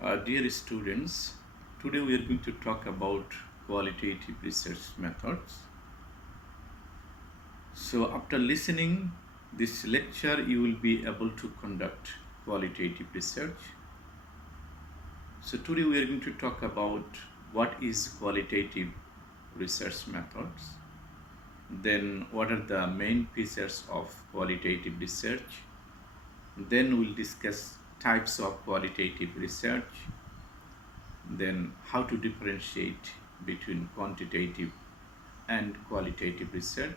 Dear students, today we are going to talk about qualitative research methods. So after listening this lecture, you will be able to conduct qualitative research. So today we are going to talk about what is qualitative research methods, then what are the main features of qualitative research, then we'll discuss types of qualitative research, then how to differentiate between quantitative and qualitative research.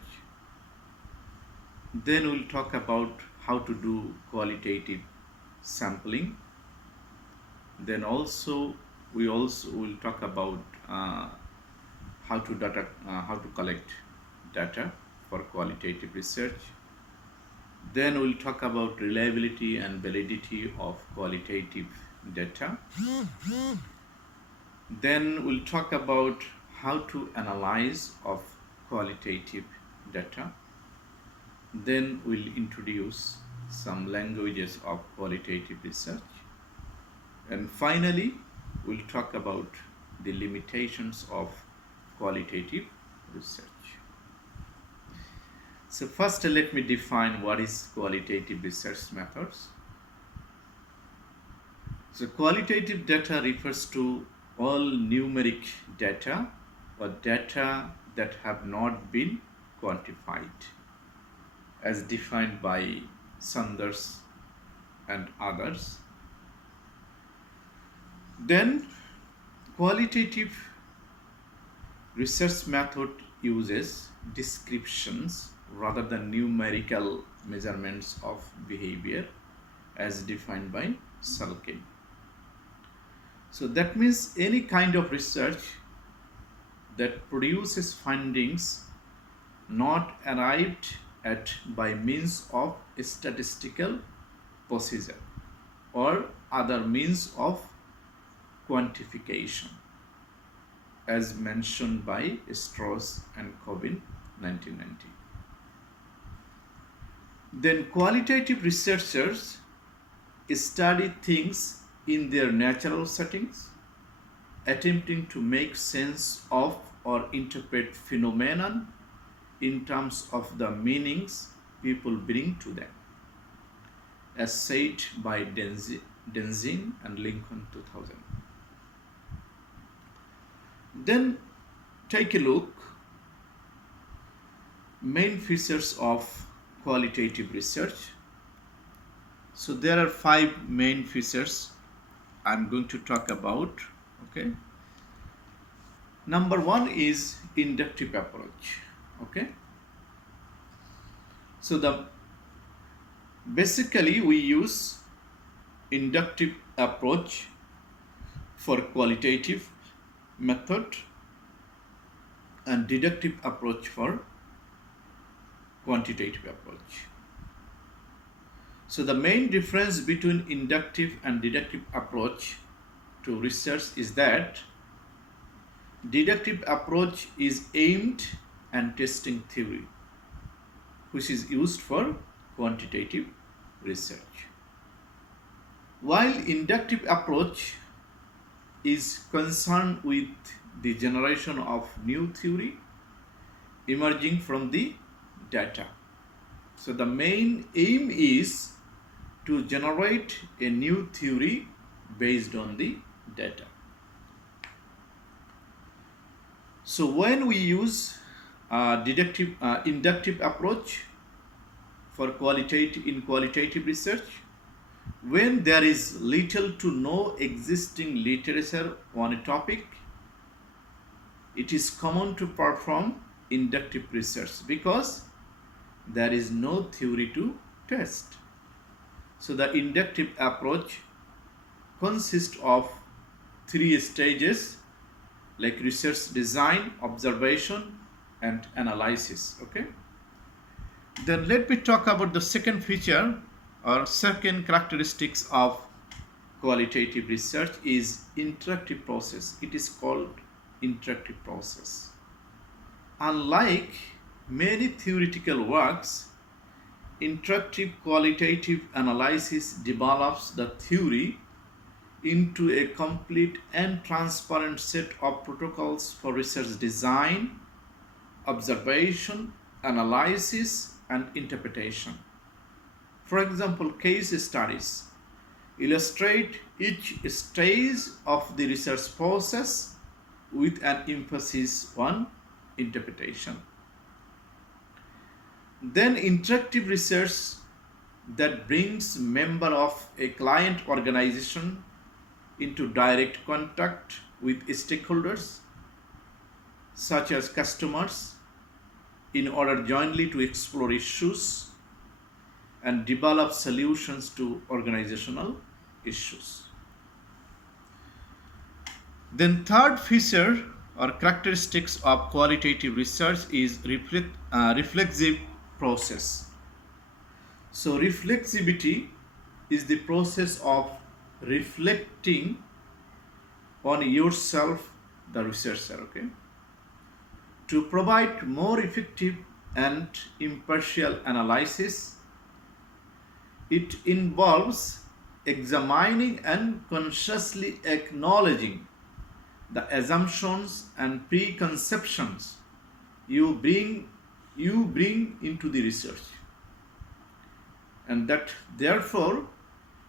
Then we'll talk about how to do qualitative sampling. Then we also will talk about how to collect data for qualitative research. Then we'll talk about reliability and validity of qualitative data. Then we'll talk about how to analyze of qualitative data. Then we'll introduce some languages of qualitative research. And finally, we'll talk about the limitations of qualitative research. So first, let me define what is qualitative research methods. So qualitative data refers to all numeric data or data that have not been quantified as defined by Sanders and others. Then qualitative research method uses descriptions rather than numerical measurements of behavior as defined by Salkin. So that means any kind of research that produces findings not arrived at by means of statistical procedure or other means of quantification as mentioned by Strauss and Cobbin 1990. Then qualitative researchers study things in their natural settings, attempting to make sense of or interpret phenomenon in terms of the meanings people bring to them, as said by Denzin and Lincoln 2000. Then take a look main features of qualitative research. So there are 5 main features I'm going to talk about. Okay. Number 1 is inductive approach. Okay. So basically we use inductive approach for qualitative method and deductive approach for quantitative approach. So the main difference between inductive and deductive approach to research is that deductive approach is aimed at testing theory, which is used for quantitative research, while inductive approach is concerned with the generation of new theory emerging from the data. So the main aim is to generate a new theory based on the data. So when we use inductive approach for qualitative research, when there is little to no existing literature on a topic, it is common to perform inductive research because there is no theory to test. So the inductive approach consists of 3 stages like research design, observation and analysis. Okay. Then let me talk about the second feature or second characteristics of qualitative research is interactive process. It is called interactive process. Unlike many theoretical works, interactive qualitative analysis develops the theory into a complete and transparent set of protocols for research design, observation, analysis, and interpretation. For example, case studies illustrate each stage of the research process with an emphasis on interpretation. Then interactive research that brings member of a client organization into direct contact with stakeholders such as customers in order jointly to explore issues and develop solutions to organizational issues. Then third feature or characteristics of qualitative research is reflexive process. So reflexivity is the process of reflecting on yourself, the researcher, okay, to provide more effective and impartial analysis. It involves examining and consciously acknowledging the assumptions and preconceptions you bring into the research, and that therefore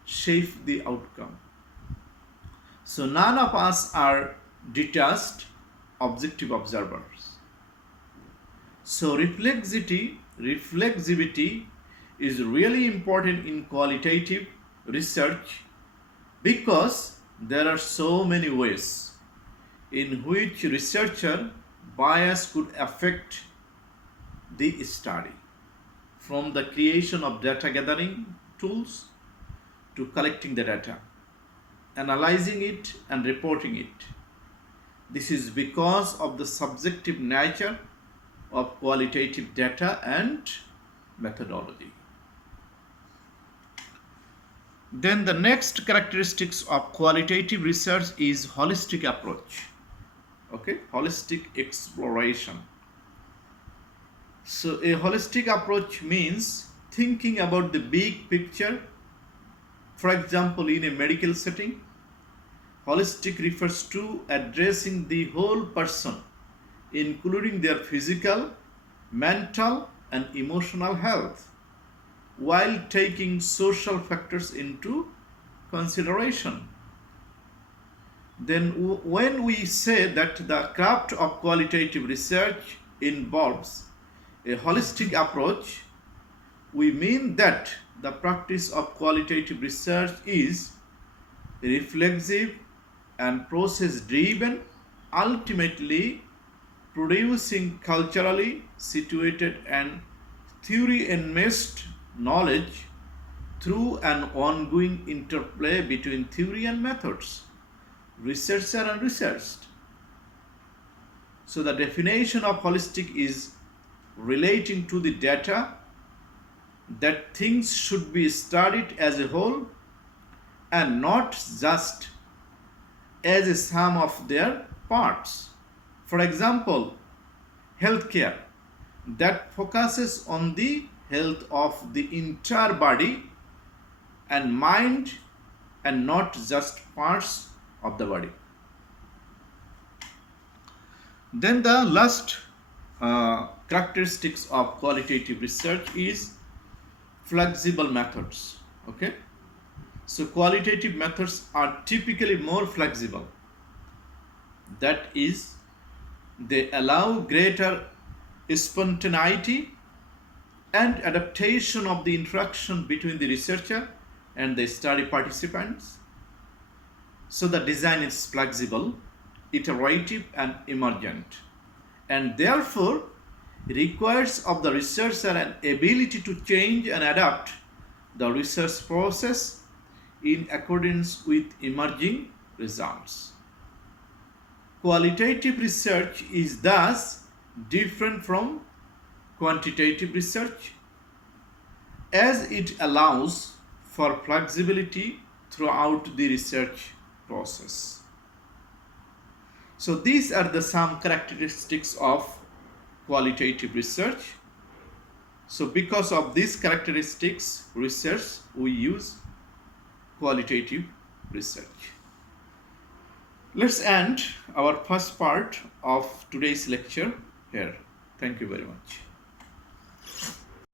shape the outcome. So none of us are detached, objective observers. So reflexivity is really important in qualitative research because there are so many ways in which researcher bias could affect the study, from the creation of data gathering tools to collecting the data, analyzing it and reporting it. This is because of the subjective nature of qualitative data and methodology. Then the next characteristics of qualitative research is holistic approach. Okay, holistic exploration. So a holistic approach means thinking about the big picture. For example, in a medical setting, holistic refers to addressing the whole person, including their physical, mental, and emotional health, while taking social factors into consideration. Then when we say that the craft of qualitative research involves a holistic approach, we mean that the practice of qualitative research is reflexive and process driven, ultimately producing culturally situated and theory enmeshed knowledge through an ongoing interplay between theory and methods, researcher and researched. So the definition of holistic is relating to the data, that things should be studied as a whole and not just as a sum of their parts. For example, healthcare that focuses on the health of the entire body and mind and not just parts of the body. Then the last characteristics of qualitative research is flexible methods. Okay, so qualitative methods are typically more flexible. That is, they allow greater spontaneity and adaptation of the interaction between the researcher and the study participants. So the design is flexible, iterative, and emergent, and therefore requires of the researcher an ability to change and adapt the research process in accordance with emerging results. Qualitative research is thus different from quantitative research, as it allows for flexibility throughout the research process. So these are the some characteristics of qualitative research. So because of these characteristics research, we use qualitative research. Let's end our first part of today's lecture here. Thank you very much.